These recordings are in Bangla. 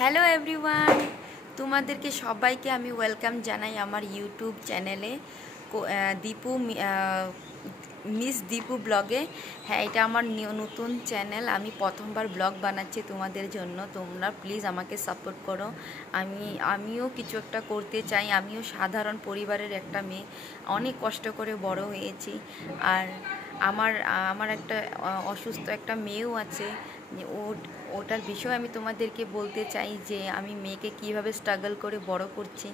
হ্যালো এভরিওয়ান, তোমাদেরকে সবাইকে আমি ওয়েলকাম জানাই আমার ইউটিউব চ্যানেলে দীপু মিস দীপু ব্লগে। হ্যাঁ, এটা আমার নতুন চ্যানেল। আমি প্রথমবার ব্লগ বানাচ্ছি তোমাদের জন্য। তোমরা প্লিজ আমাকে সাপোর্ট করো। আমিও কিছু একটা করতে চাই। আমিও সাধারণ পরিবারের একটা মেয়ে, অনেক কষ্ট করে বড় হয়েছি। আর আমার একটা অসুস্থ একটা মেয়েও আছে। ওটার বিষয়ে আমি তোমাদেরকে বলতে চাই যে আমি মেয়েকে কিভাবে স্ট্রাগল করে বড় করছি।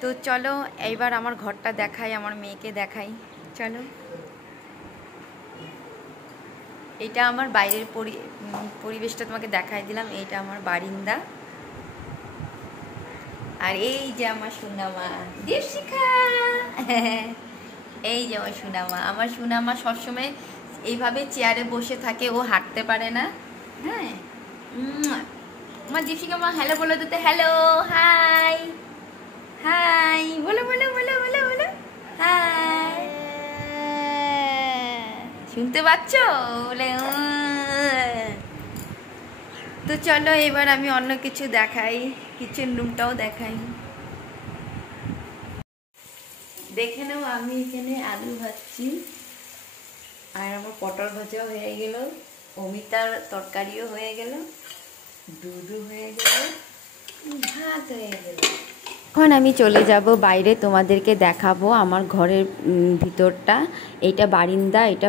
তো চলো এইবার আমার ঘরটা দেখাই, আমার মেয়েকে দেখাই। চলো, এটা আমার বাইরের পরিবেশটা তোমাকে দেখাই দিলাম। এইটা আমার বারিন্দা। আর এই যে আমার সুনামা দীপশিখা, এই যে আমার সুনামা। আমার সুনামা সবসময় এইভাবে চেয়ারে বসে থাকে, ও হাঁটতে পারে না। হ্যাঁ, আমার দীপশিখা মা হ্যালো বলে দিতে। হ্যালো, হাই হাই বলো বলো বলো বলো বলো হাই। শুনতে পাচ্ছ? বলে তো চলো এবার আমি অন্য কিছু দেখাই, কিচেন রুমটাও দেখাই। দেখে নাও, আমি এখানে আলু ভাজছি, আর আমার পটল ভাজাও হয়ে গেল, অমিতার তরকারিও হয়ে গেল, দুধও হয়ে গেল, ভাত হয়ে গেল। এখন আমি চলে যাব বাইরে, তোমাদেরকে দেখাবো আমার ঘরের ভিতরটা। এইটা বারিন্দা, এটা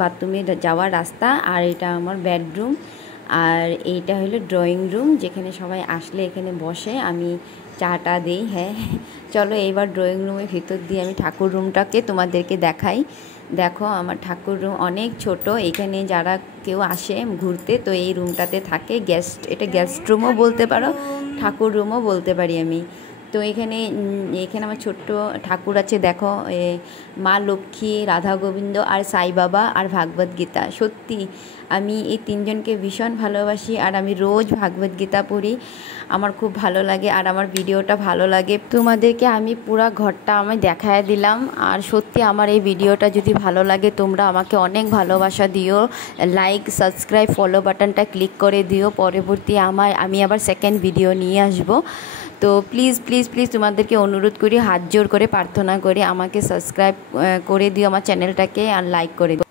বাথরুমে যাওয়ার রাস্তা, আর এটা আমার বেডরুম, আর এইটা হলো ড্রয়িং রুম, যেখানে সবাই আসলে এখানে বসে, আমি চাটা দিই। হ্যাঁ, চলো এইবার ড্রয়িং রুমের ভিতর দিয়ে আমি ঠাকুর রুমটাকে তোমাদেরকে দেখাই। দেখো, আমার ঠাকুর রুম অনেক ছোট। এখানে যারা কেউ আসে ঘুরতে, তো এই রুমটাতে থাকে। এটা গেস্ট রুমও বলতে পারো, ঠাকুর রুমও বলতে পারি আমি। তো এখানে আমার ছোট্ট ঠাকুর আছে। দেখো, মা লক্ষ্মী, রাধা গোবিন্দ, আর সাই বাবা, আর ভাগবত গীতা। সত্যি আমি এই তিনজনকে ভীষণ ভালোবাসি, আর আমি রোজ ভাগবত গীতা পড়ি। আমার খুব ভালো লাগে, আর আমার ভিডিওটা ভালো লাগে। তোমাদেরকে আমি পুরো ঘরটা আমি দেখায় দিলাম। আর সত্যি আমার এই ভিডিওটা যদি ভালো লাগে, তোমরা আমাকে অনেক ভালোবাসা দিও। লাইক, সাবস্ক্রাইব, ফলো বাটনটা ক্লিক করে দিও। পরবর্তী আমি আবার সেকেন্ড ভিডিও নিয়ে আসবো। তো প্লিজ প্লিজ প্লিজ তোমাদেরকে অনুরোধ করি, হাত জোর করে প্রার্থনা করি, আমাকে সাবস্ক্রাইব করে দিও আমার চ্যানেলটাকে, আর লাইক করে দিও।